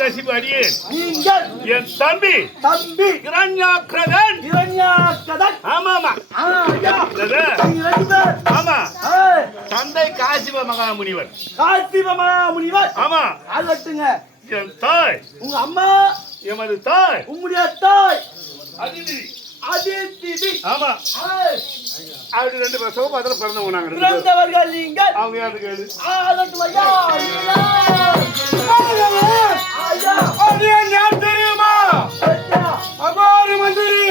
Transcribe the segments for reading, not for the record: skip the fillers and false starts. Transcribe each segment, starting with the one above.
கசிப்பு அடியேன். நீங்கள் என் தம்பி இரண்யாக்ரதன். ஆமாமா. ஆமா. தந்தை காசிப மகாமுனிவர். ஆமா. என் தாய் உங்க அம்மா, எமது தாய் உங்களுடைய தாய் அதிதி. அதிதி. ஆமா. அப்படி 2 வருஷம் பக்கத்துல பிறந்தவங்க நாங்க. பிறந்தவர்கள் நீங்கள். அவங்க யாரு கேளு. அது என்ன தெரியுமா? அபாரி மந்திரி.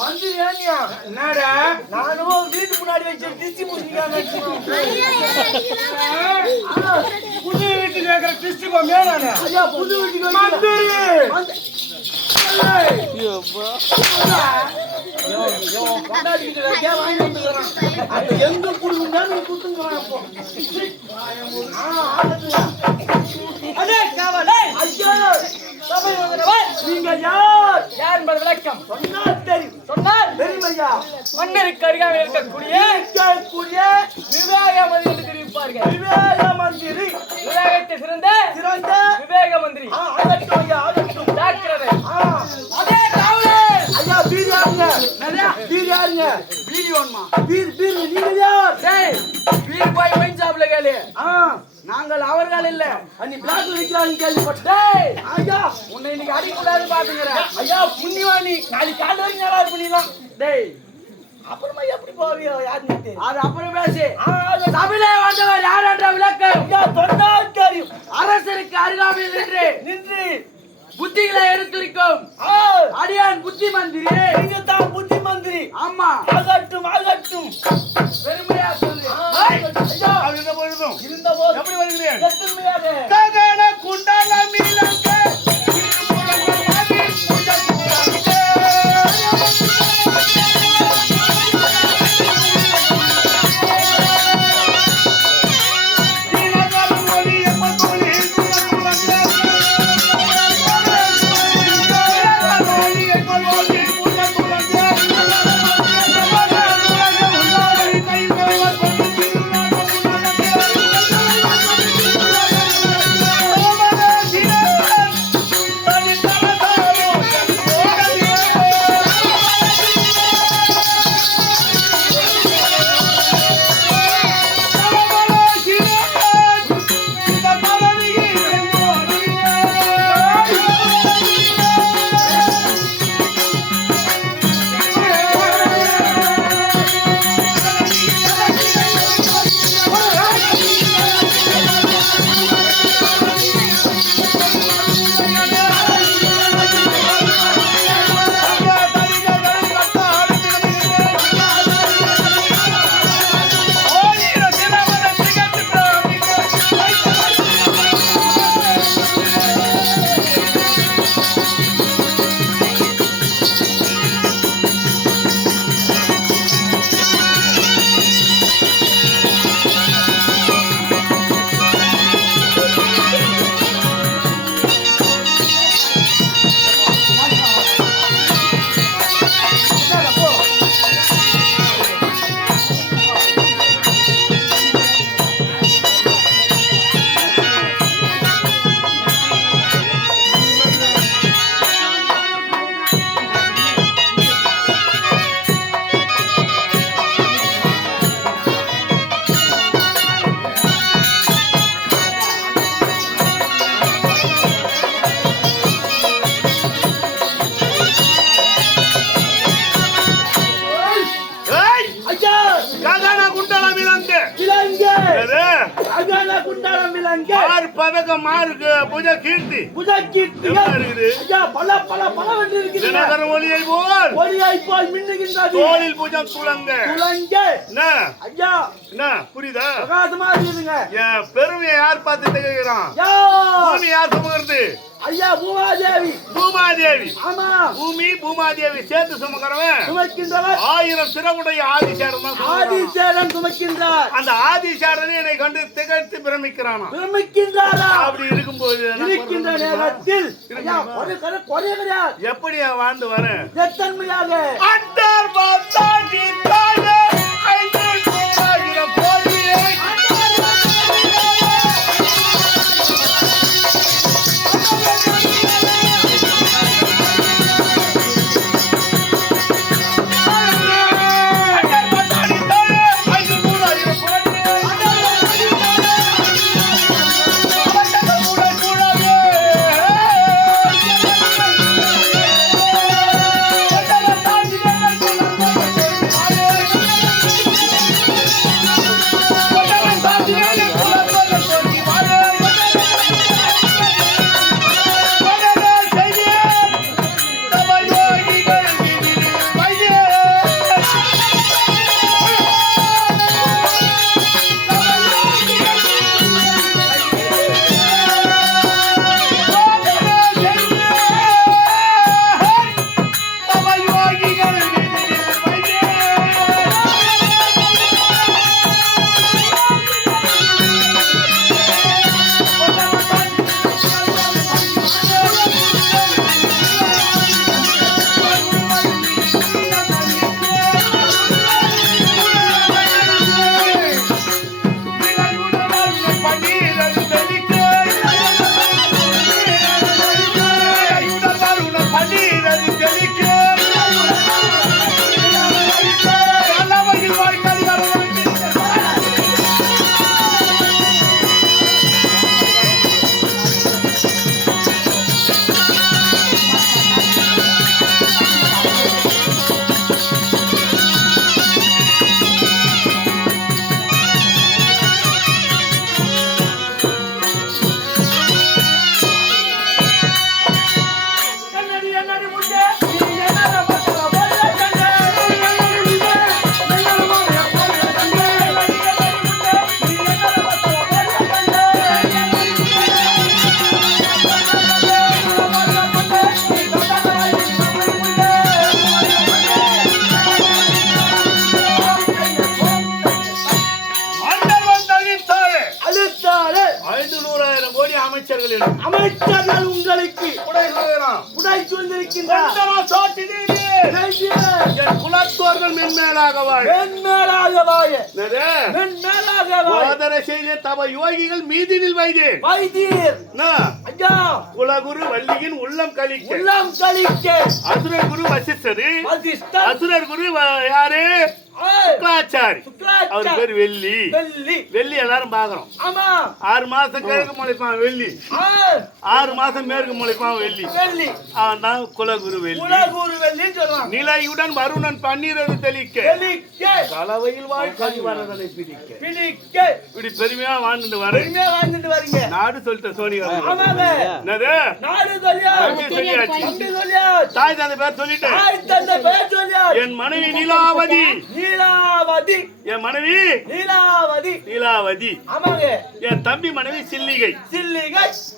மந்திரி ஏனியா? என்னடா? நானும் வீட்டு முன்னாடி வச்சு திச்சி முடிஞ்சாங்க. புது வீட்டுக்கு கேக்குற திச்சி போமே நானே. ஐயா புது வீட்டுக்கு மந்திரி. எங்க குடும்பம் குடுத்துங்கிறான் அப்போ. நீங்கள் யார்? யார் என்பது விளக்கம் சொன்னால் தெரியும். சொன்னால் தெரியும் ஐயா. மன்னருக்கு அருகாமல் இருக்கக்கூடிய விவேக மந்திரி என்று தெரிவிப்பார்கள். விவேக மந்திரி. விவேகத்தை சிறந்த விவேக மந்திரி. ஆகட்டும் ஐயா, ஆகட்டும். ஜாக்கிரதை. அதே காவலே. ஐயா பீர் யாருங்க? நிறையா பீர் யாருங்க? பீர் வேணுமா? பீர் நீங்க யார்? டேய் பீர் போய் வைன் சாப்பிட கேளு. நாங்கள் அவர்கள் இல்ல. அன்னி பிளாக்ல விக்கிறாங்க கேள்விப்பட்டேன். ஐயா உன்னை இன்னைக்கு அடிக்கூடாது பாத்துங்கறேன். ஐயா புண்ணியவாணி நாளைக்கு காலையில வரைக்கும் நல்லா பண்ணிடலாம். டேய் அப்புறமா எப்படி போவியோ யார் நிட்டு? அது அப்புறம் பேசி. சபையிலே வந்தவர் யார் என்ற விளக்கம் ஐயா சொன்னால் தெரியும். அரசருக்கு அருகாமையில் நின்று புத்திகளை எடுத்துரைக்கும் அடியான் புத்தி மந்திரி. நீங்க தான் புத்தி மந்திரி. ஆமா. ஆகட்டும் ஆகட்டும். பெருமையா சொல்லு. ஐயா அது என்ன போயிடும்? இருந்த போது எப்படி வருகிறேன்? பெருமையாக ககன குண்டல மீலங்க மாருக்கு பூஜா கீர்த்தி ஐயா பல பல பல வந்து இருக்குது. தினகரன் ஒளியை போல் மின்னுகின்றது. தோளில் பூஜம் துலங்க என்ன ஐயா என்ன புரியுதா? பிரகாசமா இருக்குதுங்க. என் பெருமையை யார் பார்த்து கேட்கிறான்? பூமி யார் சுமக்கிறது? ஐயா பூமாதேவி. பூமாதேவி. ஆமா பூமி பூமாதேவி சேர்த்து சுமக்கிறவன் சுமக்கின்றவர் 1000 சிறகுடைய ஆதிசேரன் தான். ஆதிசேரன் சுமக்கின்றார். அந்த ஆதிசேரனை என்னை கண்டு திகழ்த்து பிரமிக்கிறானா? பிரமிக்கின்றாரா? அப்படி இருக்கும்போது இருக்கின்ற நேரத்தில் குறைய கிடையாது. எப்படி வாழ்ந்து வரேன் எத்தன்மையாக அட்டார் பாத்தாடி தாயே ஐந்து போலியே அமைச்சர்கள் அமைச்சர்கள் உங்களுக்கு உடை சொல்லிருக்கின்றார். என் குலத்தோர்கள் மென்மேலாக வாழ சோதனை செய்த தவ யோகிகள் மீதினில் வைத்தேன் குலகுரு வள்ளியின் உள்ளம் கழிக்க அசுரர் குரு வசிஷ்டரு அசுரர் குரு யாரு சுக்ராச்சாரி அவர் பேர் வெள்ளி வெள்ளி எல்லாரும் பாக்குறோம் 6 மாசம் கிழக்கு முளைப்பான் வெள்ளி 6 மாசம் மேற்கு முளைப்பான் வெள்ளி அவன் தான் குலகுரு வெள்ளி நிலையுடன் வருணன் பன்னீரது தெளிக்க கலவையில் வாழ் கழிவரதனை பிடிக்க இப்படி பெருமையா வாழ்ந்துட்டு வரீங்க நாடு சொல்லிட்ட சோனியா தாய் தந்தை பேர் சொல்லிட்டேன் என் மனைவி நீலாவதி என் மனைவி நீலாவதி என் தம்பி மனைவி சில்லிகை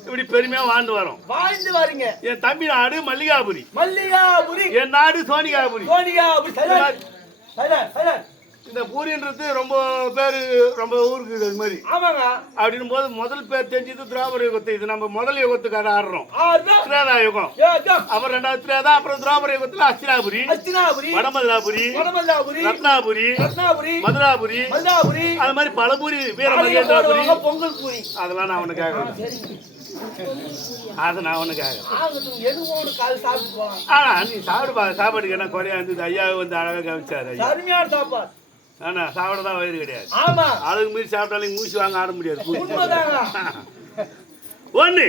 இப்படி பெருமையா வாழ்ந்து வரோம் என் தம்பி நாடு மல்லிகாபுரி என் நாடு சோனிகாபுரி இந்த பூரின்றது ரொம்ப பேரு ரொம்ப ஊருக்கு இது மாதிரி அப்படின்னும் போது முதல் பேர் தெரிஞ்சது திராவிட யுகத்தை இது நம்ம முதல் யுகத்துக்கு அதை ஆடுறோம் திரேதா யுகம் அப்புறம் 2வது திரேதா அப்புறம் திராவிட யுகத்துல அஸ்தினாபுரி வடமதுராபுரி ரத்னாபுரி மதுராபுரி அது மாதிரி பலபுரி வீரமகேந்திராபுரி பொங்கல் பூரி அதெல்லாம் நான் அவனுக்காக அது நான் அவனுக்காக ஆனா நீ சாப்பாடுக்கு என்ன குறையா இருந்தது ஐயா வந்து அழகா கவனிச்சாரு சாப்பாடு ஆனா சாப்பிடதான் வயிறு கிடையாது அழகு மீறி சாப்பிட்டாலும் மூசி வாங்க ஆட முடியாது ஒண்ணு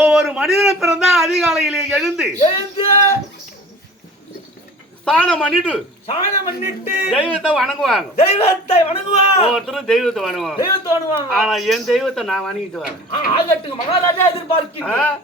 ஒவ்வொரு மனிதனும் பிறந்தா அதிகாலையிலே எழுந்து ஸ்நானம் பண்ணிட்டு தெய்வத்தை வணங்குவாங்க ஒவ்வொருத்தரும் தெய்வத்தை வணங்குவாங்க ஆனா என் தெய்வத்தை நான் வணங்கிட்டு வரேன் மகாராஜா எதிர்பார்க்கிறேன்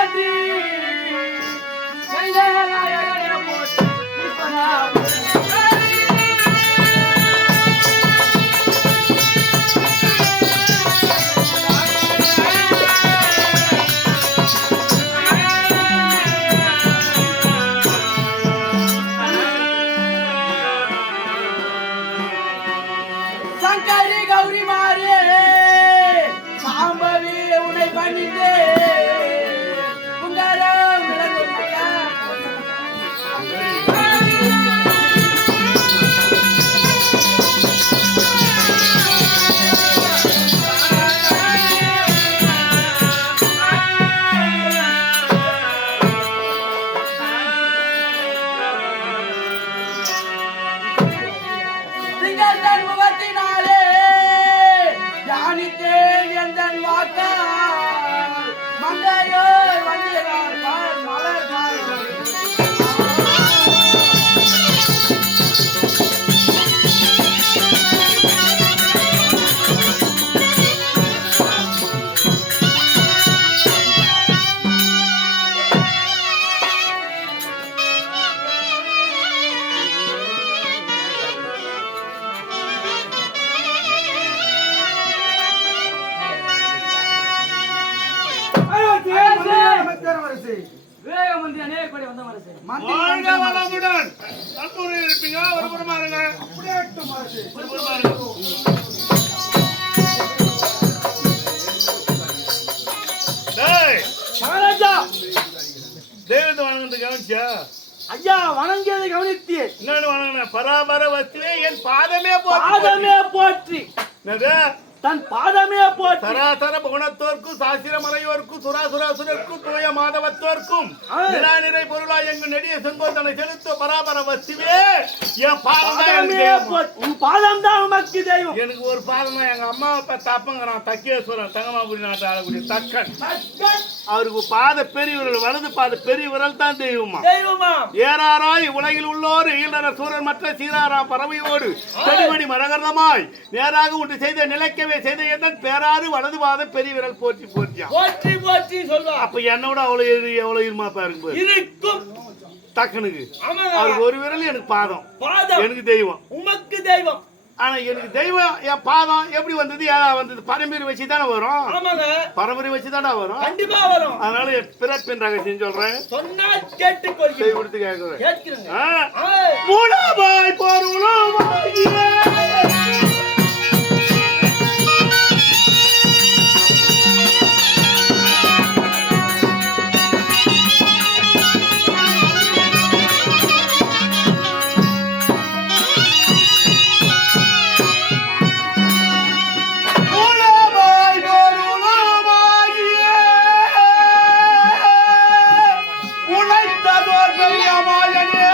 போற்றி கைலாயகனே போற்றி சங்கரி கௌரி மாறே சாம்பவி உன்னை பண்ணிட்டே உங்கரம் விளங்குமையா திங்கள் முகத்தினாலே தியானித்தேன் எந்தன் வாக்கா மங்கையோ வந்திரார் மலர் விவேகமந்திரி அநேகப்படி வந்த மனசு வாழ்க வளமுடன். தற்போது இருப்பீங்க, ஒரு புறமா இருங்க. ஒரு புறமா இருங்க. டேய், மகாராஜா தெய்வத்தை வணங்குறது கவனிச்சியா? ஐயா வணங்கியதை கவனித்தே என்னன்னு வணங்கின? பராபர வஸ்துவே என் பாதமே பாதமே போற்றி என்னது? தன் பாதமே போற்றி சராசர குணத்தோர்க்கும் சாஸ்திர மறையோர்க்கும் சுராசுராசுரர்க்கும் தூய மாதவத்தோர்க்கும் நிராநிறை பொருளாய் எங்கு நெடிய செங்கோத்தனை செலுத்த பராபர வஸ்துவே என் பாதம் தான் எனக்கு தெய்வம். உன் பாதம் தான் உமக்கு தெய்வம். எனக்கு ஒரு பாதம் தான். எங்க அம்மா அப்பா தப்பங்கிறான் தக்கேஸ்வரன் தங்கமாபுரி நாட்டு ஆளக்கூடிய தக்கன். அவருக்கு பாத பெரிய விரல், வலது பாத பெரிய விரல் தான் தெய்வமா. தெய்வமா ஏறாராய் உலகில் உள்ளோர் ஈழர சூரன் மற்ற சீராரா பறவையோடு செடிமணி மரகர்தமாய் நேராக உண்டு செய்த நிலைக்கவே செய்த எதன் பேராறு வலது பாதம் பெரிய விரல் போற்றி போற்றியா. போற்றி போற்றி சொல்வா. அப்ப என்னோட எவ்வளவு இருமா பாருங்க இருக்கும் தக்கனுக்கு. ஆமாங்க. அவருக்கு ஒரு விரல் எனக்கு பாதம். பாதம் எனக்கு தெய்வம். உமக்கு தெய்வம். ஆனா எனக்கு தெய்வம் என் பாதம் எப்படி வந்தது? ஏதா வந்தது? பரம்பரை வச்சு தானே வரும். ஆமாங்க. பரம்பரை வச்சு தானே வரும். கண்டிப்பா வரும். அதனால பிறப்பின் ரகசியம் சொல்றேன். சொன்னா கேட்டுக்கொள்கிறேன். கை கொடுத்து கேட்கிறேன். கேட்கிறேங்க. மூலமாய் பொருளுமாகியே உழைத்ததோர் பெரிய மாயனே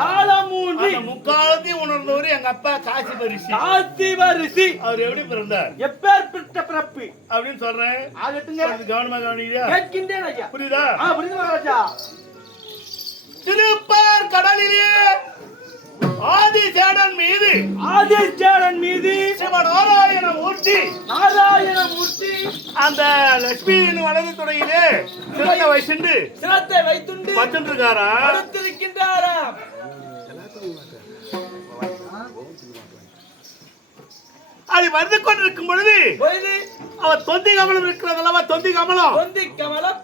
அந்த முக்காலத்தையும் உணர்ந்தவர் எங்க அப்பா காசி பரிசி. அவர் எப்படி பிறந்தார், எப்பேற்பட்ட பிறப்பு அப்படின்னு சொல்றேன். ஆகட்டுங்க, கவனமா கவனிக்கிறியா? கேட்கின்றேன் ஐயா. புரியுதா? புரியுது மகாராஜா. திருப்பார் கடலிலே ஆதிசேடன் மீது சிவநாராயண மூர்த்தி அந்த லட்சுமியின் வலது துறையிலே சிரத்தை வைத்துண்டு பத்துருக்காரா படுத்திருக்கின்றாராம். அது வந்து கொண்டிருக்கும் பொழுது அவர் தொந்தி கமலம் இருக்கிறதல்லவா, தொந்தி கமலம்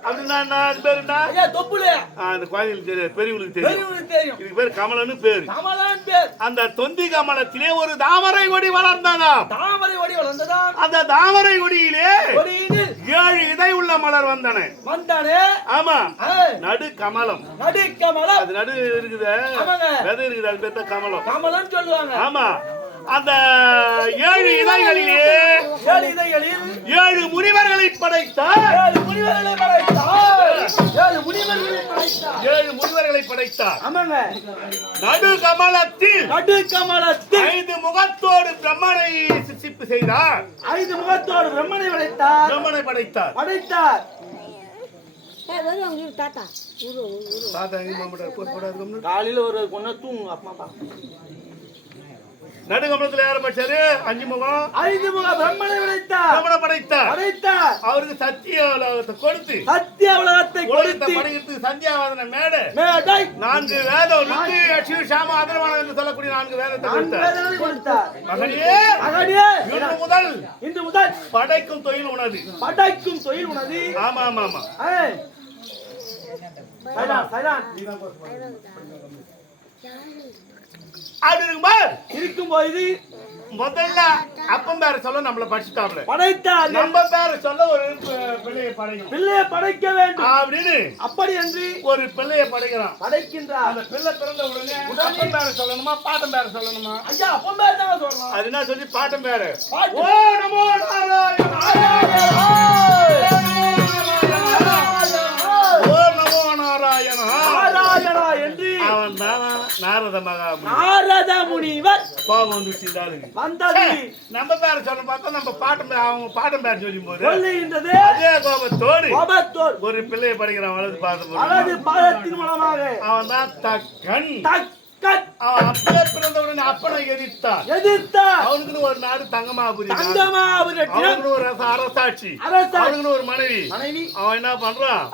அப்படின்னா அது பேரு என்ன? அந்த குழந்தைகளுக்கு பெரியவங்களுக்கு தெரியும். இதுக்கு பேரு கமலன்னு பேரு. அந்த தொந்தி கமலத்திலே ஒரு தாமரை கொடி வளர்ந்ததாம். அந்த தாமரை கொடியிலே 7 இதழ் உள்ள மலர் வந்தன. ஆமா, நடு கமலம். அது நடு இருக்குது, விதை இருக்குது, அது பேர் தான் கமலம் சொல்லுவாங்க. ஆமா, அந்த 7 இதழ்களிலே 7 முனிவர்களை படைத்தார். 7 முனிவர்களை படைத்தார். நடு கமலத்தில் 5 முகத்தோடு பிரம்மனை சிற்சிப்பு செய்தார். 5 முகத்தோடு பிரம்மனை படைத்தார். காலையில ஒரு கொன்ன தூங்கும் அப்பா. நடுகமலத்துல யார படைச்சாரு? 5 முகம் 5 முகம் பிரம்மனை படைத்தார். அவருக்கு சத்திய உலகத்தை கொடுத்து படைக்கிறதுக்கு சந்தியாவதன மேடை 4 வேதம் ருத்து யக்ஷு சாம அதர்வனம் என்று சொல்லக்கூடிய 4 வேதத்தை கொடுத்தார். மகனே, இன்று முதல் படைக்கும் தொழில் உனது. ஆமா ஆமா ஆமா. இருக்கும்போது முதல்ல அப்பம் பேர சொல்ல நம்மள படிச்சுட்டாப்ல படைத்தார். நம்ம பேர சொல்ல ஒரு பிள்ளையை படைக்க வேண்டும் அப்படின்னு அப்படி என்று ஒரு பிள்ளையை படைக்கிறான். அந்த பிள்ளை பிறந்த உடனே அப்பம் பேர சொல்லணுமா பாட்டம் பேர சொல்லணுமா? ஐயா, அப்பம் பேர தான் சொல்லணும். அது என்ன சொல்லி பாட்டம் பேர? ஓ நமோ நாராயணா என்று அவன் தான் நாரத முனிவர் கோபம் வந்துச்சு. நம்ம பேர சொல்ல பார்த்தா நம்ம அவங்க பாட்டம் பேர சொல்லும் போது அதே கோபத்தோடு ஒரு பிள்ளையை படிக்கிறான். வலது பாதத்தின் மூலமாக அவன் தான் தக்கன். அப்படியே பிறந்தவுடனே அப்பனை எதிர்த்தார். அவனுக்குன்னு ஒரு நாடு தங்கமாபுரி, அவனுக்குன்னு ஒரு அரசாட்சி, அவனுக்குன்னு ஒரு மனைவி. அவன் என்ன பண்றான்?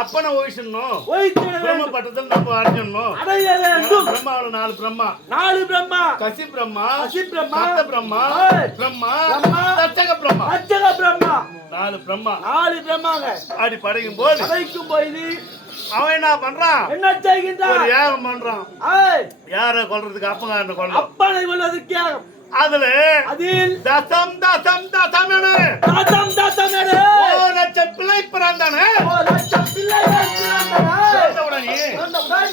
அப்பனை ஒழிச்சணும், பிரம்ம பட்டத்தில் நம்ம அடைஞ்சிடணும். பிரம்மாவோட 4 பிரம்மா, கசி பிரம்மா, சத்த பிரம்மா, தச்சக பிரம்மா, 4 பிரம்மாங்க. அப்படி படைக்கும் போது அவன் என்ன பண்றான்? என்ன செய்கின்றான்? ஒரு யாகம் பண்றான். யார கொல்றதுக்கு? அப்பனை கொல்றதுக்கு. அதுல தசம் லட்சம் பிள்ளை பிறந்தானே.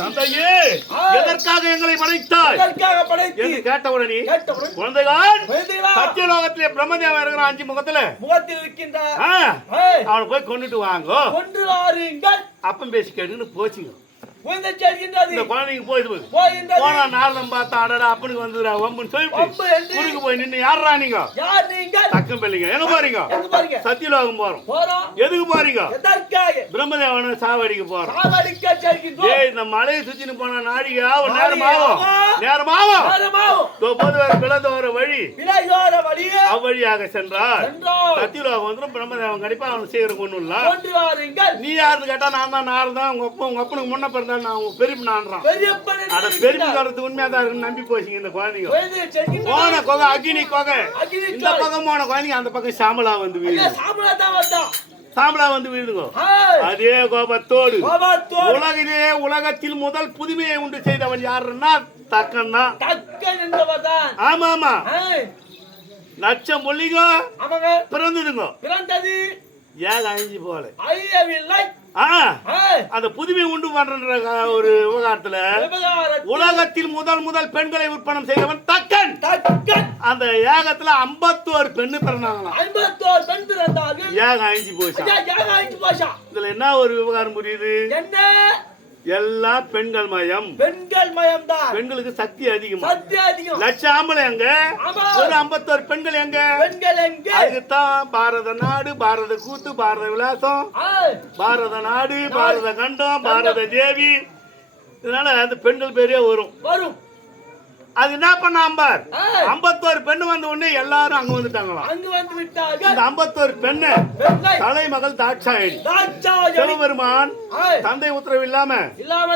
தந்தையே, எதற்காக எங்களை படைத்தாய் என்று கேட்டவுடனே குழந்தைகள் சத்தியலோகத்திலே பிரம்மதேவன் இருக்கிறான் 5 முகத்தில் இருக்கின்றார். அவனை போய் கொண்டுட்டு வாங்க. அப்பம் பேசி கேட்டுன்னு போச்சுங்க. குழந்தைங்க போனா நாரதம் பார்த்தா அடடா அப்பனுக்கு வந்துடுறா வம்புன்னு சொல்லிட்டு குறுக்கு போய் நின்று யாரா நீங்க? தக்கம் பிள்ளைங்க. எங்க போறீங்க? சத்தியலோகம் போறோம். எதுக்கு போறீங்க? பிரம்மதேவனை சாவடிக்க போறோம். இந்த மலையை சுத்தின்னு போன நாடிகா ஒரு நேரமாகும் பிளந்தோர வழி அவ்வழியாக சென்றார். சத்தியலோகம் வந்துடும். பிரம்மதேவன் கண்டிப்பா அவன் சீக்கிரம் கொண்டு வரலாம். நீ யாருன்னு கேட்டா நான் தான் நாரதான். உங்க அப்பனுக்கு முன்ன பிறந்தா நான் பெரியப்பனான்றான். பெரியப்பன் உண்மையாதான் இருக்குன்னு நம்பி போச்சுங்க இந்த குழந்தைங்க. போன கொகை அக்னி கொகை. இந்த பக்கம் போன குழந்தைங்க அந்த பக்கம் சாம்பலா வந்து வீழுங்க. அதே கோபத்தோடு உலகத்தில் முதல் புதுமையை உண்டு செய்தவன் யாருன்னா தக்கன் தான். ஆமா ஆமா, லட்சம் மொழிங்க பிறந்ததுங்க. ஏக அழிஞ்சு போல அந்த புதுமை உண்டு பண்ற ஒரு விவகாரத்துல உலகத்தில் முதல் பெண்களை உற்பத்தி செய்தவன் தக்கன். அந்த ஏகத்துல 51 பெண்ணு பிறந்தாங்களாம். ஏகம் அழிஞ்சு போச்சா. இதுல என்ன ஒரு விவகாரம் புரியுது? எல்லாம் பெண்கள் மயம். பெண்கள் மயம் தான். பெண்களுக்கு சக்தி அதிகம். சக்தி அதிகம். லட்சம் ஆம்பளை எங்க, ஒரு 51 பெண்கள் எங்க? பெண்கள் எங்க? அதுதான் பாரத நாடு, பாரத கூத்து, பாரத விலாசம், பாரத நாடு, பாரத கண்டம், பாரத தேவி. இதனால அந்த பெண்கள் பேரே வரும். அது என்ன பண்ண அம்பார், 51 பெண்ணு வந்த உடனே எல்லாரும் அங்க வந்துட்டாங்களாம். அங்க வந்து விட்டார்கள். இந்த 51 பெண்ணு தலைமகள் தாட்சாயணி. சிவபெருமான் தந்தை உத்தரவு இல்லாம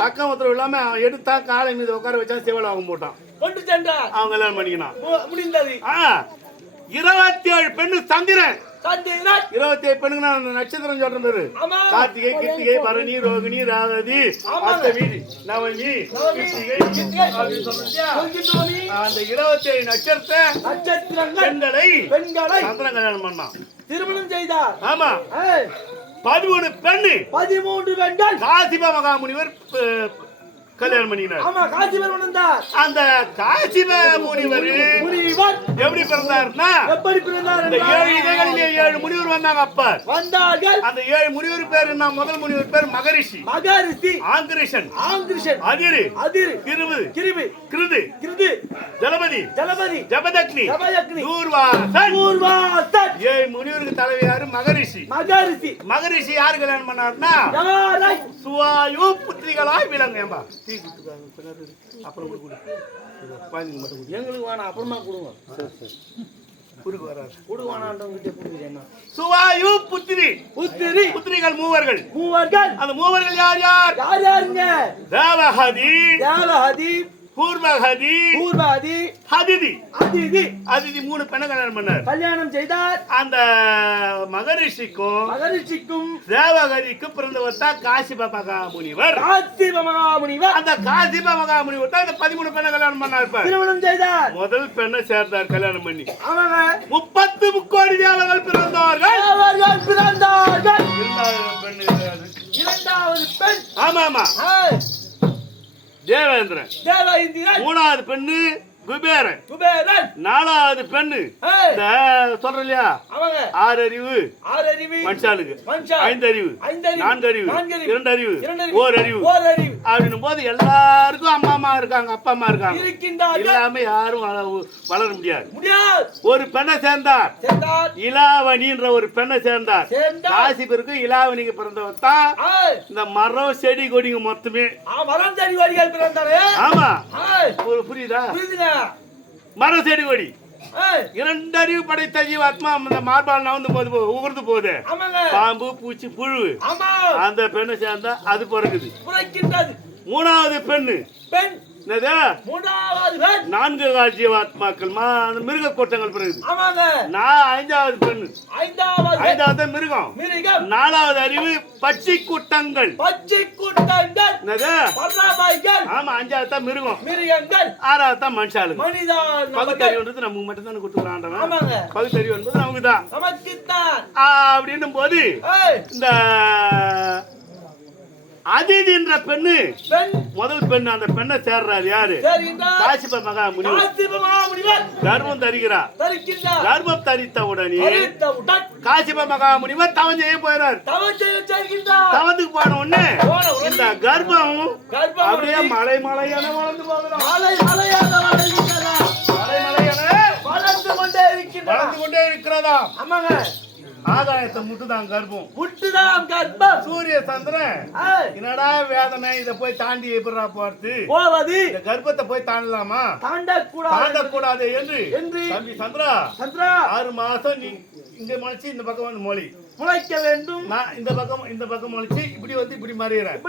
தக்கம் உத்தரவு இல்லாம எடுத்தா காலை மீது உட்கார வச்சா சிவலாகம் போட்டான், கொண்டு சென்றார். அவங்க கல்யாணம் பண்ணிக்கணும் முடிந்தது. 27 பெண்ணு சந்திரன். 27 பெண்ணுங்க நட்சத்திரம் சொல்ற பேரு. கார்த்திகை, கிருத்திகை, பரணி, ரோகிணி, ராவதி, அஷ்டமி, நவமி, கிருத்திகை அப்படின்னு சொல்றீங்க. அந்த 27 நட்சத்திர பெண்களை சந்திரன் கல்யாணம் பண்ணான், திருமணம் செய்தார். ஆமா, 13 பெண்கள் காசிப மகாமுனிவர் கல்யாணம் பண்ணினார். ஆமா, காசிபர் வந்தார். அந்த காசிப முனிவர் எப்படி பிறந்தார்னா, எப்படி பிறந்தார்? இந்த 7 இதழ்களிலே 7 முனிவர் வந்தாங்க. அப்ப வந்தார்கள். அந்த 7 முனிவர் பேர் என்ன? முதல் முனிவர் பேர் மகரிஷி. ஆங்கிரிஷன், அதிரு, கிருது, கிருது, ஜலபதி, ஜபதக்னி, தூர்வாசன். 7 முனிவருக்கு தலைவர் யாரு? மகரிஷி. மகரிஷி யாரு கல்யாணம் பண்ணார்னா, சுவாயு புத்திரிகளாய் விளங்க. எங்களுக்கு வேணாம், அப்புறமா கொடுங்க. சுவாயு புத்திரிகள் மூவர்கள். அந்த மூவர்கள் யார் யாருங்க? தேவஹதி, பூர்வஹதி, அதிதி. 3 பெண்ணை கல்யாணம் பண்ணார். கல்யாணம் செய்தார். அந்த மகரிஷிக்கும் தேவஹதிக்கும் பிறந்தவர் தான் காசிப மகாமுனிவர். அந்த காசிப மகாமுனிவர் தான் இந்த 13 பெண்ணை கல்யாணம் பண்ணார். திருமணம் செய்தார். முதல் பெண்ணை சேர்ந்தார் கல்யாணம் பண்ணி. 30 முக்கோடி தேவர்கள் பிறந்தார்கள். இரண்டாவது பெண் ஆமா தேவேந்திரன். மூணாவது பெண்ணு குபேரன். 4வது பெண்ணு சொல்ற இல்லையா, 6 அறிவு மனுஷாளுக்கு, 5 அறிவு, 4 அறிவு, 2 அறிவு, 1 அறிவு அப்படின்னும் போது எல்லாருக்கும் அம்மா அம்மா இருக்காங்க, அப்பா அம்மா இருக்காங்க. இல்லாம யாரும் வளர முடியாது. ஒரு பெண்ணை சேர்ந்தார், இலாவணின்ற ஒரு பெண்ணை சேர்ந்தார். காசிபருக்கு இலாவணிக்கு பிறந்தவர் தான் இந்த மரம் செடி கொடிங்க மொத்தமே. மரம் செடி கொடிகள் பிறந்தாரு. ஆமா, புரியுதா? மரம் செடி கொடி 2 அறிவு படைத்த ஜீவாத்மா மார்பால் நவந்து போது உகர்ந்து போகுது. பாம்பு, பூச்சி, புழு. அந்த பெண்ணை சேர்ந்தா அது பிறகுது. 3வது பெண்ணு 4 கால் ஜீவாத்மாக்கள் மிருக கூட்டங்கள் பிறகு. 5வது பெண்ணு, 5வது மிருகம். 4வது அறிவு பச்சை கூட்டங்கள். ஆமா, 5வது தான் மிருகம். 6வது தான் மனுஷாளுங்க. பகுத்தறிவுன்றது நமக்கு மட்டும் தான் கொடுத்துக்கிறான். பகுத்தறிவு என்பது நமக்கு தான். அப்படின்னும் போது இந்த அதிதின்ற பெண்ணு முதல் பெண்ணு. அந்த பெண்ணை சேர்றாரு யாரு? காசிப மகாமுனிவர். கர்ப்பம் தரிக்கிறார். கர்ப்பம் தரித்த உடனே காசிப மகாமுனிவர் தவம் செய்ய போயிறார். தவத்துக்கு போன உடனே இந்த கர்ப்பம் அப்படியே மலை மலையான வளர்ந்து போகிறோம். வளர்ந்து கொண்டே இருக்கிறதா? ஆமாங்க. ஆகாயத்தை முட்டுதான் கர்ப்பம். சூரிய சந்திரன் என்னடா வேதனை, இத போய் தாண்டி எப்படா போறது? கர்ப்பத்தை போய் தாண்டலாமா? தாண்டக்கூடாது என்று தம்பி சந்திரா 6 மாசம் நீ இங்க முளைச்சு இந்த பக்கம் வந்து மொழி முளைக்க வேண்டும். நான் இந்த பக்கம் முளைச்சு இப்படி வந்து இப்படி மறைகிறேன்.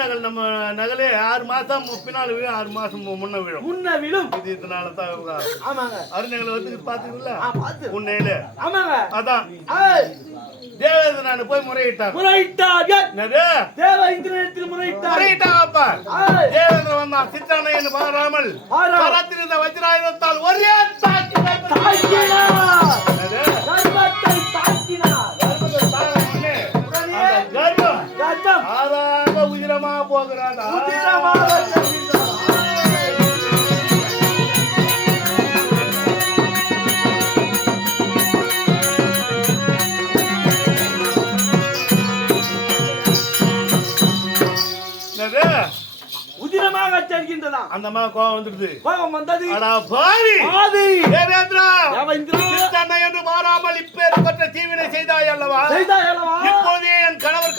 நகல் நம்ம நகலே 6 மாசம் பின்னால விழும், 6 மாசம் முன்ன விழும். இது இதனால தான் அருநகலை வந்து பாத்துக்கல உன்னையில. அதான் தேவேந்திரன் போய் முறையிட்டார். தேவேந்திரன் வந்தான். சித்தானை என்று பாராமல் இருந்த வஜ்ராயுதத்தால் ஒரே கர்ப்பம் ஆறாக உதிரமா போகிறான். தெரிகின்றதா? அந்த அம்மா கோவம் வந்துடுது. கோபம் வந்தது. அடா பாவி ஆதி தேவேந்திரா, தேவேந்திரா, சித்தன்னை என்று மாறாமல் இப்பேற்பட்ட தீவினை செய்தாய் அல்லவா? செய்தாய் அல்லவா? இப்போதே என் கணவர்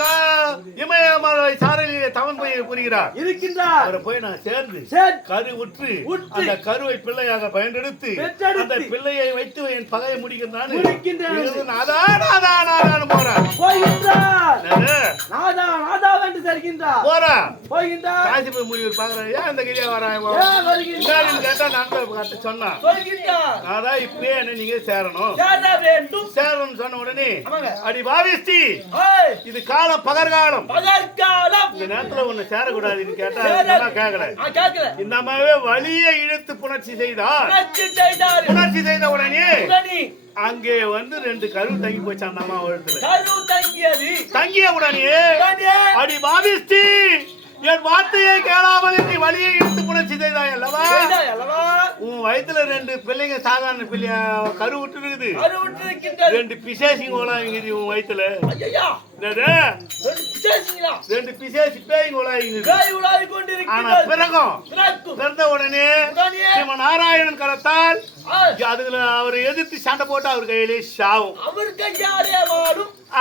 இமயமலை சாரலிலே தவன் போய் புரிகிறார் இருக்கின்றார். அவரை போய் நான் சேர்ந்து கரு உற்று அந்த கருவை பிள்ளையாக பயன்படுத்தி அந்த பிள்ளையை வைத்து என் பகையை முடிக்கின்றான் போறான். போகின்றார். நாதா நாதா என்று தெரிகின்றார். போறான். போகின்றார். காசி போய் முடிவு பாக்குறேன். ஏன் இந்த கிரியா வரான் கேட்டா நான் சொன்னான். அதான் இப்பயே என்ன நீங்க சேரணும் சேரணும் சொன்ன உடனே அடி பாவிஸ்தி இது காலம் பகற்காலம். இந்த நேரத்துல ஒண்ணு சேரக்கூடாதுன்னு கேட்டா கேட்கல. இந்த அம்மாவே வலிய இழுத்து புணர்ச்சி செய்தார். புணர்ச்சி செய்த உடனே அங்கே வந்து 2 கரு தங்கி போச்சு அந்த அம்மா இடத்துல. தங்கிய உடனே அடி பாவிஸ்தி என் வார்த்தையை கேளாமல் நீ வலியை இழுத்து புணர்ச்சி செய்தாய் அல்லவா? உன் வயித்துல 2 பிள்ளைங்க சாதாரண பிள்ளைய கரு விட்டு இருக்குது. 2 பிசாசிங்க ஓலாங்குது உன் வயித்துல. 2 பிசாசி பேய்ங்க ஓலாங்குது. ஆனா பிறந்த உடனே நாராயணன் கரத்தால் அதுல அவரை எதிர்த்து சண்டை போட்டு அவர் கையிலே சாவும்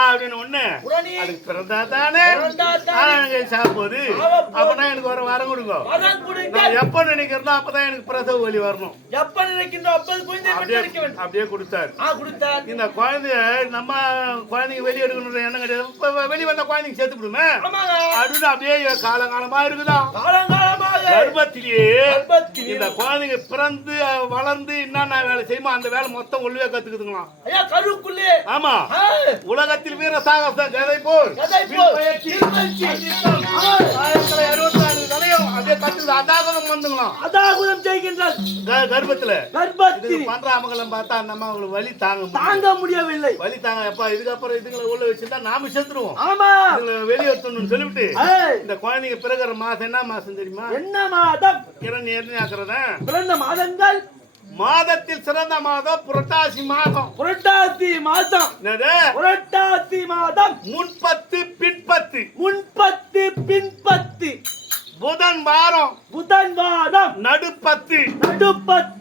அப்படின்னு ஒண்ணு. அதுக்கு பிறந்தா தானே சாப்பிடுது. அப்பதான் எனக்கு ஒரு வரம் கொடுங்க. நான் எப்ப நினைக்கிறதோ அப்பதான் எனக்கு பிரசவ வலி வரணும். அப்படியே கொடுத்தாரு. இந்த குழந்தைய நம்ம குழந்தைங்க வெளியே எடுக்கணும் எண்ணம் கிடையாது. வெளியே வந்த குழந்தைங்க சேர்த்து விடுமே அப்படின்னு அப்படியே காலங்காலமா இருக்குதான். கர்ப்பத்திலேயே இந்த குழந்தைங்க பிறந்து வளர்ந்து என்னென்ன வேலை செய்யுமோ அந்த வேலை மொத்தம் உள்ளே கத்துக்குதுங்களாம். ஆமா, உலகத்தில் வீர சாகச கதை போல் கர்ப்பத்துல பண்ற அமங்கலம் பார்த்தா அந்த அம்மாவுக்கு வலி தாங்க முடியவில்லை. வலி தாங்க எப்பா இதுக்கப்புறம் இதுங்களை உள்ள வச்சுட்டா நாம செத்துருவோம். வெளியேற்றணும்னு சொல்லிவிட்டு இந்த குழந்தைங்க பிறகுற மாசம் என்ன மாசம் தெரியுமா? என்ன மாதம்? பிறந்த மாதங்கள் மாதத்தில் சிறந்த மாதம் புரட்டாசி மாதம். புரட்டாசி மாதம் புரட்டாசி மாதம் முன்பத்து பின்பத்து முன்பத்து பின்பத்து புதன் வாரம் நடுப்பத்து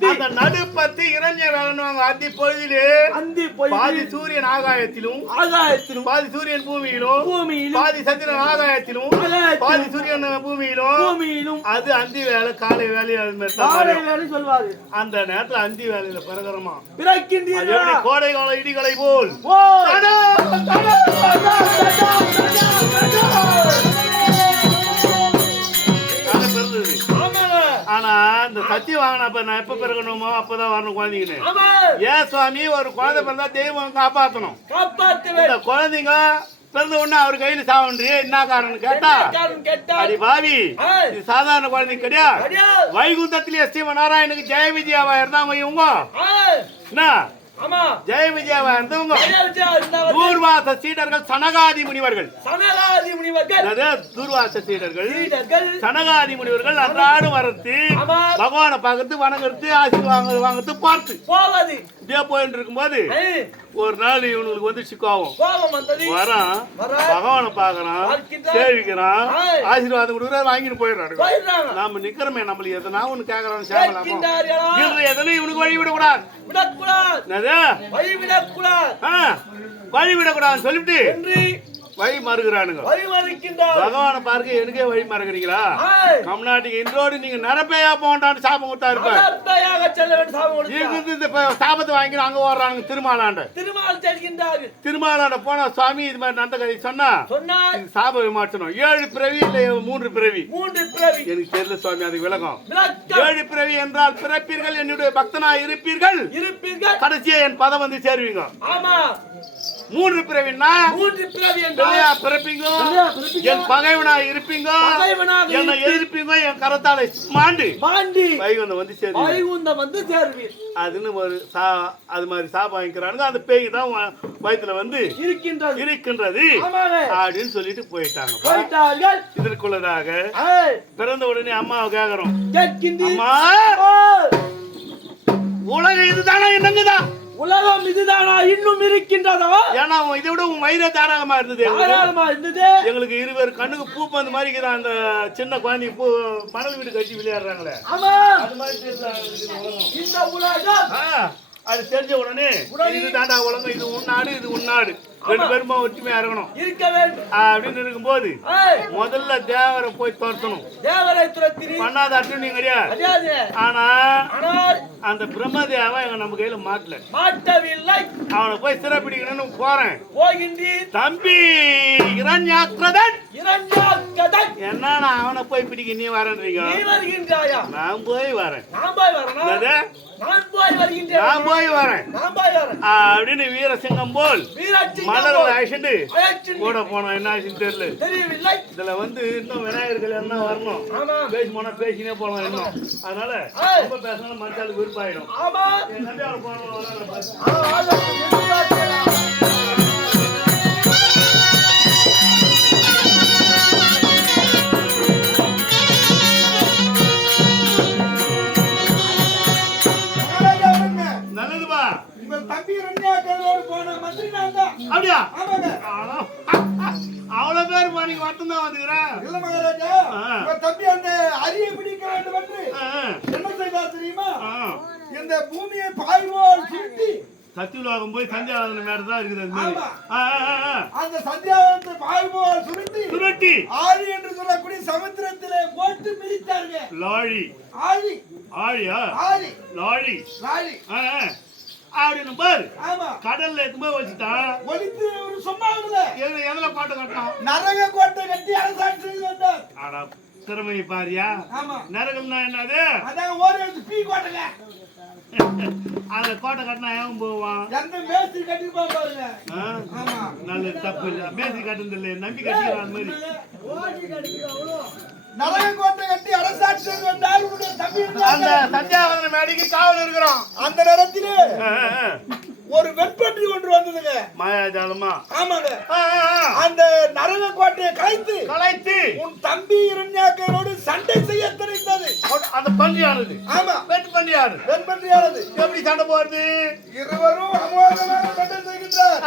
அந்த நடுப்பத்து இறங்கிய வேலைன்னு அந்தி பொழுதிலே பாதி சூரியன் ஆகாயத்திலும் பாதி சூரியன் பூமியிலும் பாதி சந்திரன் ஆகாயத்திலும் பாதி சூரியன் பூமியிலும் அது அந்தி வேலை காலை வேலை சொல்வாரு. அந்த நேரத்துல அந்தி வேலையில பிறகுறமா கோடை கால இடிகளை போல் ஆனா இந்த சத்தியம் வாங்கினப்ப நான் எப்ப பிறக்கணுமோ அப்பதான் வரணும் குழந்தைங்கன்னு. ஏன் சுவாமி ஒரு குழந்தை பிறந்தா தெய்வம் காப்பாத்தணும். இந்த குழந்தைங்க பிறந்த உடனே அவர் கையில சாவன்றியே என்ன காரணம் கேட்டா அடி பாவி இது சாதாரண குழந்தைங்க கிடையாது. வைகுந்தத்திலேயே ஸ்ரீமன் நாராயணுக்கு ஜெய விஜயாவா இருந்தாங்க இவங்க. என்ன ஜெய விஜயாவா இருந்தவங்க தூர்வாச சீடர்கள் சனகாதி முனிவர்கள். தூர்வாச சீடர்கள் சனகாதி முனிவர்கள் அன்றாடம் வரத்து பகவானை பார்க்கறது வணங்குறது ஆசீர்வாங்க வாங்கறது பார்த்து இப்படியே போயிட்டு இருக்கும்போது ஒரு நாள் இவனுக்கு வந்து சிக்காவும் வரான் பகவானை பாக்குறான் சேவிக்கிறான் ஆசீர்வாதம் கொடுக்குறாரு வாங்கிட்டு போயிடுறாரு. நாம நிக்கிறோமே நம்மளுக்கு எதனா ஒண்ணு கேக்குறான்னு சேவலாமோ எதனா இவனுக்கு வழி விடக்கூடாது வழி விடக்கூடாதுன்னு சொல்லிட்டு வழி மறுக்கிறானுங்க. பகவானை பார்க்க எனக்கே வழி மறுக்கிறீங்களா? தமிழ்நாட்டுக்கு இன்றோடு நீங்க நரப்பையா போண்டான்னு சாபம் கொடுத்தா இருப்பாரு. சாபத்தை வாங்கி அங்க ஓடுறாங்க திருமாலாண்ட போனா சுவாமி இது மாதிரி நடந்த கதை சொன்னா சாப விமாற்றணும். 7 பிறவி இல்ல 3 பிறவி எனக்கு தெரியல சுவாமி அதுக்கு விளக்கம். 7 பிறவி என்றால் பிறப்பீர்கள் என்னுடைய பக்தனா இருப்பீர்கள் கடைசியா என் பதம் வந்து சேருவீங்க. 3 பிறவின்னா பிறப்பீங்க என் பகைவனா இருப்பீங்க என்னை எதிர்ப்பீங்க என் கரத்தாலை மாண்டு வைகுந்தம் வந்து சேருவீர் அதுன்னு ஒரு அது மாதிரி சாபம் வாங்கிக்கிறாங்க. அந்த பேய் தான் வயிற்றுல வந்து இருக்கின்றது அப்படின்னு சொல்லிட்டு போயிட்டாங்க. இதற்குள்ளதாக பிறந்த உடனே அம்மாவை கேக்குறோம், அம்மா உலகம் இதுதானா என்னங்குதா உலகம் இதுதானா இன்னும் இருக்கின்றதா? ஏன்னா இதை விட உன் வயிறே தாராளமா இருந்தது. எங்களுக்கு இருவர் கண்ணுக்கு பூ பந்து மாதிரி இருக்குதா அந்த சின்ன குழந்தை பூ மணல் வீடு கட்டி விளையாடுறாங்களே அது மாதிரி இந்த உலகம் அது தெரிஞ்ச உடனே இது தாண்டா உலகம், இது உன்னாடு இது உன்னாடு, ரெண்டு பேருமா ஒற்றுமையா இருக்கணும் இருக்க வேண்டும் அப்படின்னு இருக்கும்போது முதல்ல தேவரை போய் துரத்தணும். தேவரை துரத்தி பண்ணாத அட்டுன்னு கிடையாது. ஆனா அந்த பிரம்மதேவா எங்க நம்ம கையில மாட்டவில்லை. அவனை போய் சிறப்பிடிக்கணும்னு போறேன். போகின்றீர் தம்பி இரண்யாக்கிரதன் என்ன நான் அவனை போய் பிடிக்க நீ வரேன்றீங்க. நீ வருகின்றாயா? நான் போய் வரேன். நான் போய் வரேன். நான் போய் வருகின்றேன். நான் போய் வரேன். நான் போய் வரேன் அப்படின்னு வீரசிங்கம் போல் மலர் அழைச்சிட்டு கூட போனோம். என்ன ஆச்சுன்னு தெரியவில்லை. இதுல இன்னும் விநாயகர்கள் என்ன வரணும். பேசி போனா பேசினே போலாம் இன்னும். அதனால ரொம்ப பேசணும் மனசாலுக்கு விருப்பாயிடும். நல்லதுபா. உங்கள் தம்பி ரண்யாக்கரோடு போன மந்திரி நான் தான். அப்படியா? ஆமாங்க. அவ்வளவு பேர் நீங்க மட்டும்தான் வந்துக்கிறேன். இல்ல மகாராஜா, உங்க தம்பி அந்த அரியை பிடிக்க வேண்டும் என்று என்ன செய்தார் தெரியுமா? இந்த பூமியை பாய்வோல் சுருட்டி சத்தியலோகம் போய் சந்தியாவதன மேல தான் இருக்குது. அந்த சந்தியாவதனத்தை பாய்வோல் சுருட்டி ஆழி என்று சொல்லக்கூடிய சமுத்திரத்திலே போட்டு மிதித்தார்கள். லாழி ஆழி ஆழியா ஆழி லாழி லாழி அப்படின்னு பாரு. ஆமா, கடல்ல எதுமே வச்சுட்டான். ஒலித்து ஒரு சொன்னாங்கல்ல, எதுல கோட்டை கட்டணும்? நரக கோட்டை கட்டி அரசாட்சி செய்து வந்தார். ஆனா திறமை பாரியா? ஆமா, நரகம்னா என்னது? அதான் ஒரு பீ கோட்டைங்க. அந்த கோட்டை கட்டினா ஏன் போவான்? எந்த மேஸ்திரி கட்டி பாருங்க. ஆமா, நல்ல தப்பு இல்ல. மேஸ்திரி கட்டுறது இல்ல, நம்பி கட்டிக்கிறான் அந்த மாதிரி. நரக கோட்டை கட்டி அரசாட்சி செய்து வந்தார் உங்களுடைய தம்பி. அந்த சந்தியாவதன மேடைக்கு காவல் இருக்கிறோம். அந்த நேரத்திலே ஒரு வெண்பன்றி ஒன்று வந்ததுங்க. மாயாஜாலமா? ஆமாங்க. அந்த நரக கோட்டையை கலைத்து உன் தம்பி இரண்யாக்கரோடு சண்டை செய்ய தெரிந்தது. அந்த பன்றியானது? ஆமா, வெண்பன்றியானது. எப்படி சண்டை போறது? இருவரும் அமோகமாக சண்டை செய்கின்றார்.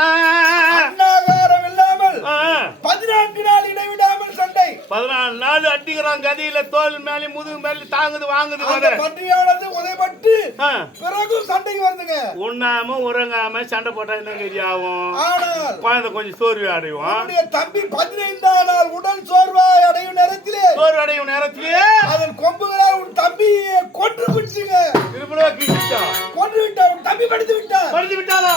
அன்னாகாரம் இல்லாமல் 14 நாள் இடைவிடாமல் சண்டை. 14 நாள் அடிக்கிறான். கதியில தோல் மேலே முதுகு மேலே தாங்குது வாங்குது. பன்றியானது உதைபட்டு பிறகு சண்டைக்கு வருதுங்க. உண்ணாம உறங்காம சண்டை போட்டா என்ன கதி ஆகும்? ஆனால் குழந்தை கொஞ்சம் சோர்வு அடையும். தம்பி 15ஆம் நாள் உடல் சோர்வாய் அடையும் நேரத்திலே அதன் கொம்புகளால் உன் தம்பியை கொன்று விட்டுங்க. கொன்று விட்டார். உன் தம்பி படித்து விட்டாரா?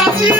தம்பி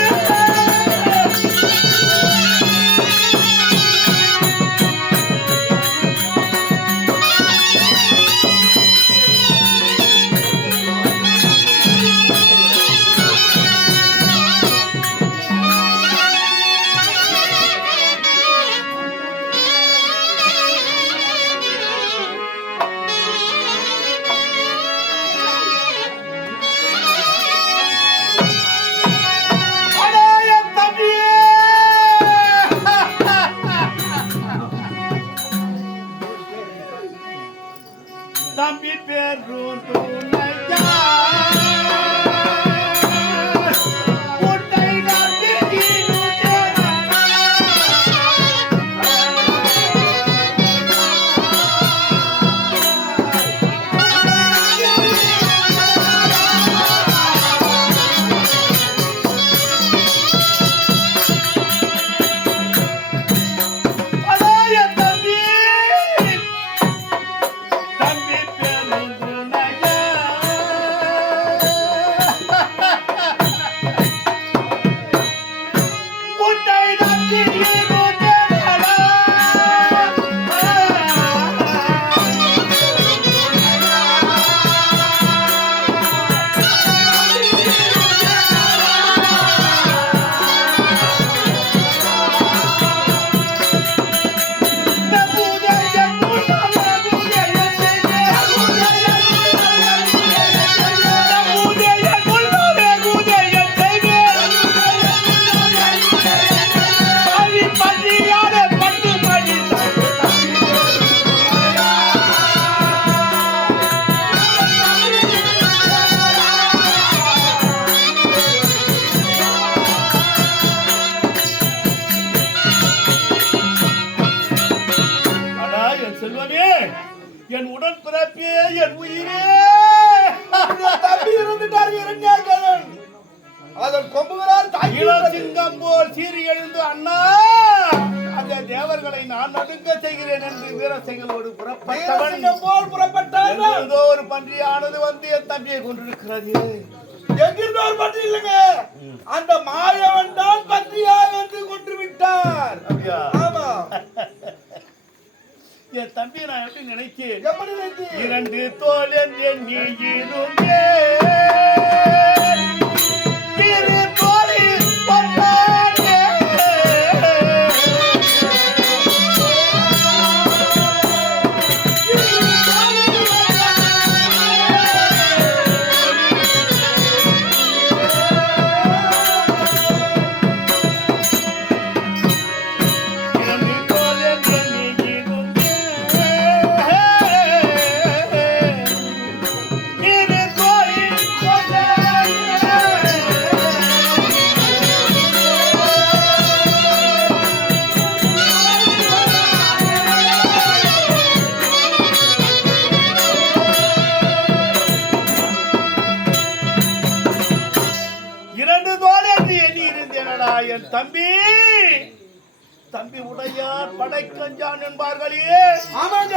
தம்பி பேரும் துணையா என் உடன் பிறப்பே, என் உயிரே. தம்பி இருந்துட்டாரு இரண்யாக்கன். அதன் கொம்புகளால் சிங்கம் போல் சீறி எழுந்து அண்ணா அந்த தேவர்களை நான் நடுங்க செய்கிறேன் என்று வீரசைகளோடு புறப்பட்டவன் போல் புறப்பட்டார். ஏதோ ஒரு பன்றியானது வந்து என் தம்பியை கொண்டிருக்கிறது. எங்கிருந்தோ ஒரு பன்றி இல்லைங்க, அந்த மாயவன் தான் பன்றியாக வந்து கொண்டு விட்டார். அப்படியா? ஆமா. என் தம்பியை நான் எப்படி நினைத்தேன்? எப்படி நினைத்தீ? இரண்டு தோழன் எண்ணி இருந்தே இரு தோழி பட்டானே. என் தம்பி தம்பி உடையார் படைக்கஞ்சான் என்பார்களே. ஆமாங்க.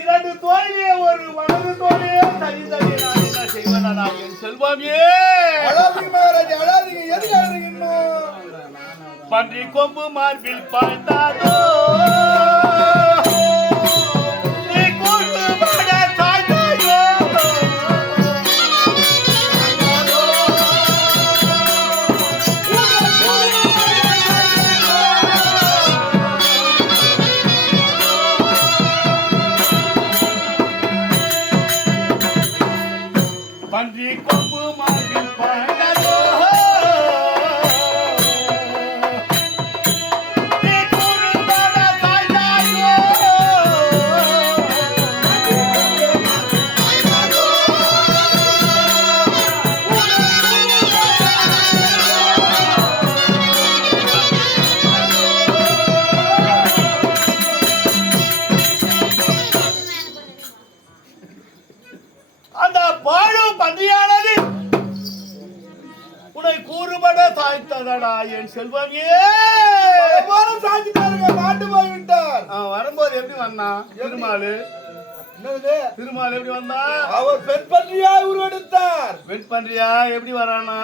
இரண்டு தோழியே ஒரு வலது தோழியே தனித்தனி நான் என்ன செய்வனா என் செல்வமே. அழாதீங்க மகாராஜா, அழாதீங்க. எதுக்கு அழாதீங்க? இன்னும் பன்றி கொம்பு மார்பில் பாய்ந்தாதோ நீ கூட்டு பட சாய்ந்தாயோ. பன்றி கொம்பு மார்பில் பாய்ந்தாதோ அந்த பாழும் பன்றியானது உன்னை கூறுபட சாய்த்ததடா என் செல்வமே. சாஞ்சிட்டாருங்க, மாட்டு போய் விட்டார். வரும்போது எப்படி வந்தான் திருமாலு? திருமால் எப்படி வந்தா? அவர் பெண் பன்றியா உருவெடுத்தார். பெண் பன்றியா எப்படி வரானா?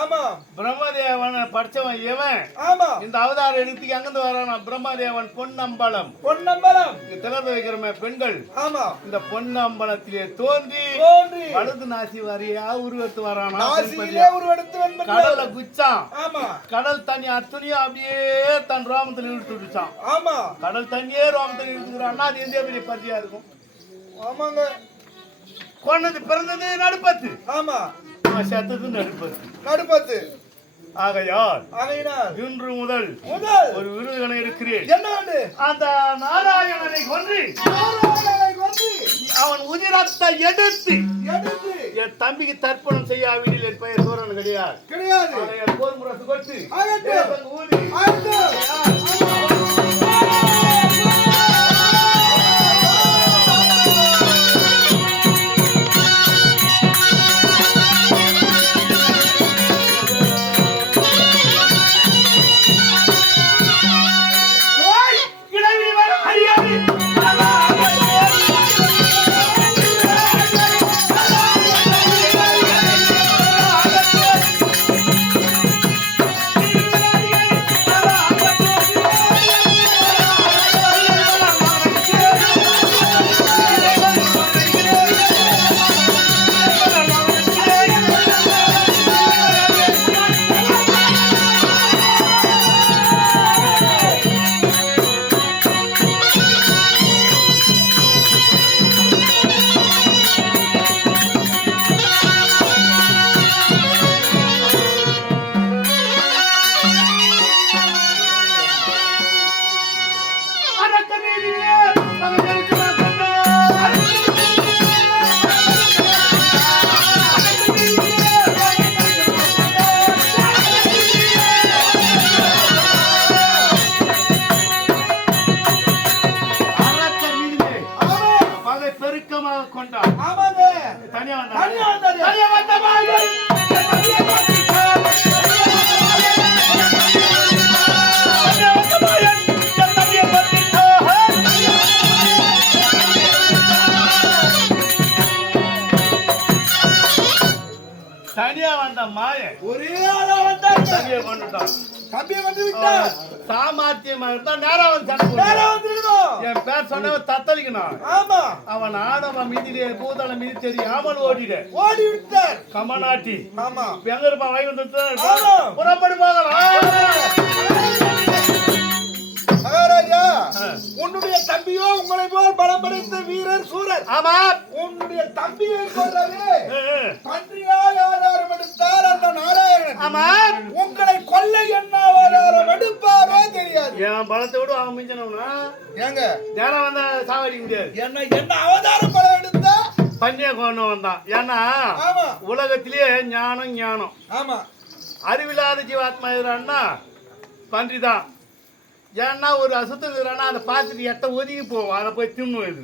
ஆமா. பிரம்மதேவன் படிச்சவன் இவன். ஆமா. இந்த அவதாரம் எடுத்து அங்கிருந்து வரானா? பிரம்மதேவன் பொன்னம்பலம். பொன்னம்பலம் திறந்து வைக்கிறமே பெண்கள். ஆமா. இந்த பொன்னம்பலத்திலே தோன்றி வலது நாசி வரையா உருவெடுத்து வரானா? உருவெடுத்து கடல்ல குச்சான். ஆமா. கடல் தண்ணி அத்தனையும் அப்படியே தன் ரோமத்தில் இழுத்து விட்டுச்சான். ஆமா. கடல் தண்ணியே ரோமத்தில் இழுத்துக்கிறான்னா அது எந்த பெரிய பன்றியா இருக்கும்? ஆமாங்க. கொண்டது பிறந்தது நடுப்பத்து. ஆமா. சத்தது நடுப்பத்து. நடுப்பத்து. ஆகையால் இன்று முதல் ஒரு விருதுகளை எடுக்கிறேன். அந்த நாராயணனை கொன்று அவன் உதிரத்தை எடுத்து என் தம்பிக்கு தர்ப்பணம் செய்ய வீட்டில் என் பெயர் சோரன் கிடையாது. போர் முரசு கொட்டு ஊதி தம்பியை கொண்டுட்டான். தம்பியை கொண்டு விட்டான். சாமர்த்தியமா இருந்தா நேரம் வந்து சண்டை போடு. நேரா வந்துருக்கணும். என் பேர் சொன்னவன் தத்தளிக்கணும். ஆமா. அவன் ஆடவ மிதிலே பூதள மிதி தெரியாமல் ஓடிடு. ஓடி விட்டார். கமநாட்டி. ஆமா. எங்க இருப்பான் வாய் வந்து ஆமா. புறப்படி போகலாம். மகாராஜா, உன்னுடைய தம்பியோ உங்களை போல் பலம் படைத்த வீரர் சூரர். ஆமா. உன்னுடைய தம்பியை கொல்லவே பன்றியாய் ஆதாரம் எடுத்தார் அந்த நாராயணன். ஆமா. உங்களை கொல்ல என்ன ஆதாரம் எடுப்பாரோ தெரியாது. என் பலத்தை விட அவன் மிஞ்சனவனா ஏங்க நேரம் வந்தா சாவடிக்க முடியாது. என்ன அவதாரம் பலம் எடுத்தா பன்னிய கொண்டு வந்தான். ஏன்னா ஆமா உலகத்திலேயே ஞானம் ஞானம். ஆமா. அறிவில்லாத ஜீவாத்மா எதுறான்னா பன்றிதான். ஏன்னா ஒரு அசுத்தம் அதை பார்த்துட்டு எட்ட ஒதுங்கி போவோம். அதை போய் தின்னும்.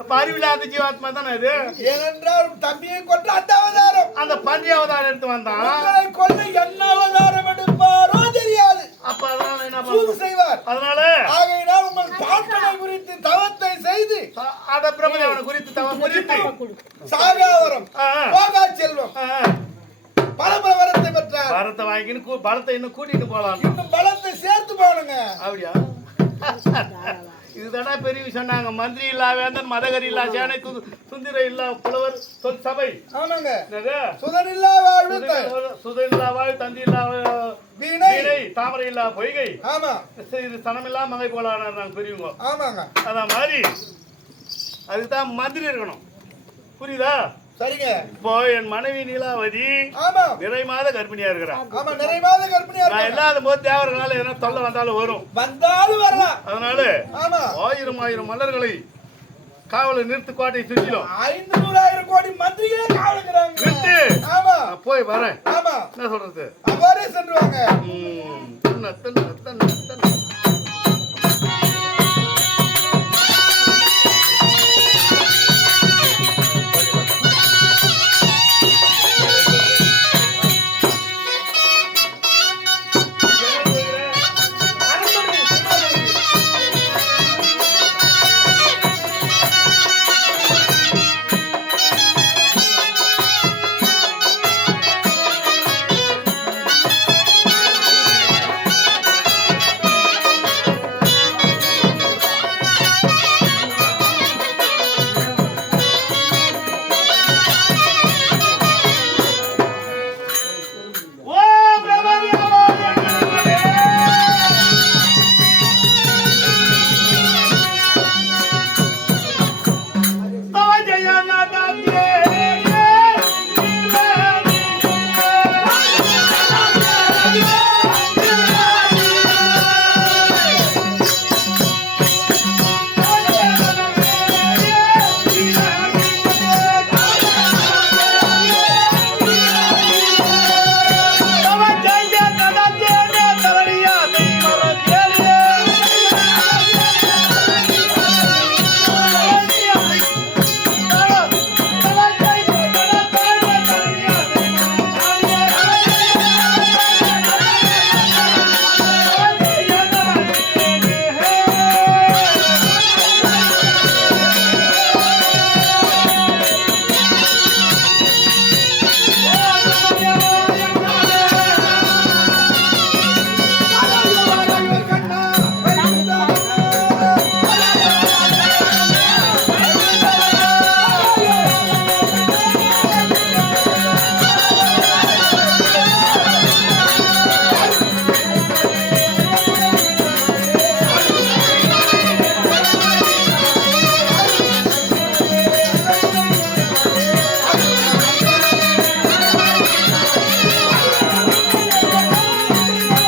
அப்ப அறிவில்லாத ஜீவாத்மா தானே இது. ஏனென்றால் தம்பியை கொண்டு அந்த அவதாரம் அந்த பன்றி அவதாரம் எடுத்து வந்தான். உங்களை கொல்ல என்ன அவதாரம் எடுப்பாரோ தெரியாது. அப்ப அதனால என்ன சூது செய்வார். அதனால ஆகையினால் உங்கள் பாட்டனை குறித்து தவத்தை செய்து அத பிரபுதேவனை குறித்து தவம் குறித்து சாகாவரம் போகா செல்வம் பல பல வரத்தை பெற்றார். வரத்தை வாங்கின்னு பலத்தை இன்னும் கூட்டிட்டு போலாம். இன்னும் பலத்தை சேர்த்து போனுங்க. அப்படியா? இதுதானே பெரிய சொன்னாங்க. மந்திரி இல்லா வேந்தன் மதகரி இல்லா சேனை சுந்திர இல்லா புலவர் சொல் சபை. ஆமாங்க. என்னது? சுதனில்லா வாழ்வு சுதன் இல்லா வாழ் தந்தி இல்லா வீணை தாமரை இல்லா பொய்கை. ஆமா. இது சனமில்லா மகை போலான நாங்க பெரியவங்க. ஆமாங்க. அதான் மாதிரி அதுக்குதான் மந்திரி இருக்கணும். புரியுதா? சரிங்க. இப்போ என் மனைவி நீலாவதி ஆமா நிறை மாத கர்ப்பிணியா இருக்கிறான். ஆமா நிறை மாத கர்ப்பிணியா நான் இல்லாத போது தேவர்களால எதனா தொல்லை வந்தாலும் வரும். வந்தாலும் வரலாம். அதனால ஆமா 1000 மலர்களை காவலை நிறுத்து கோட்டையை சுற்றிலும் 500,000 கோடி மந்திரிகளே காவலுக்குறாங்க. நிறுத்து. ஆமா போய் வரேன். ஆமா என்ன சொல்றது? அவரே சென்றுவாங்க. தன்ன தன்ன தன்ன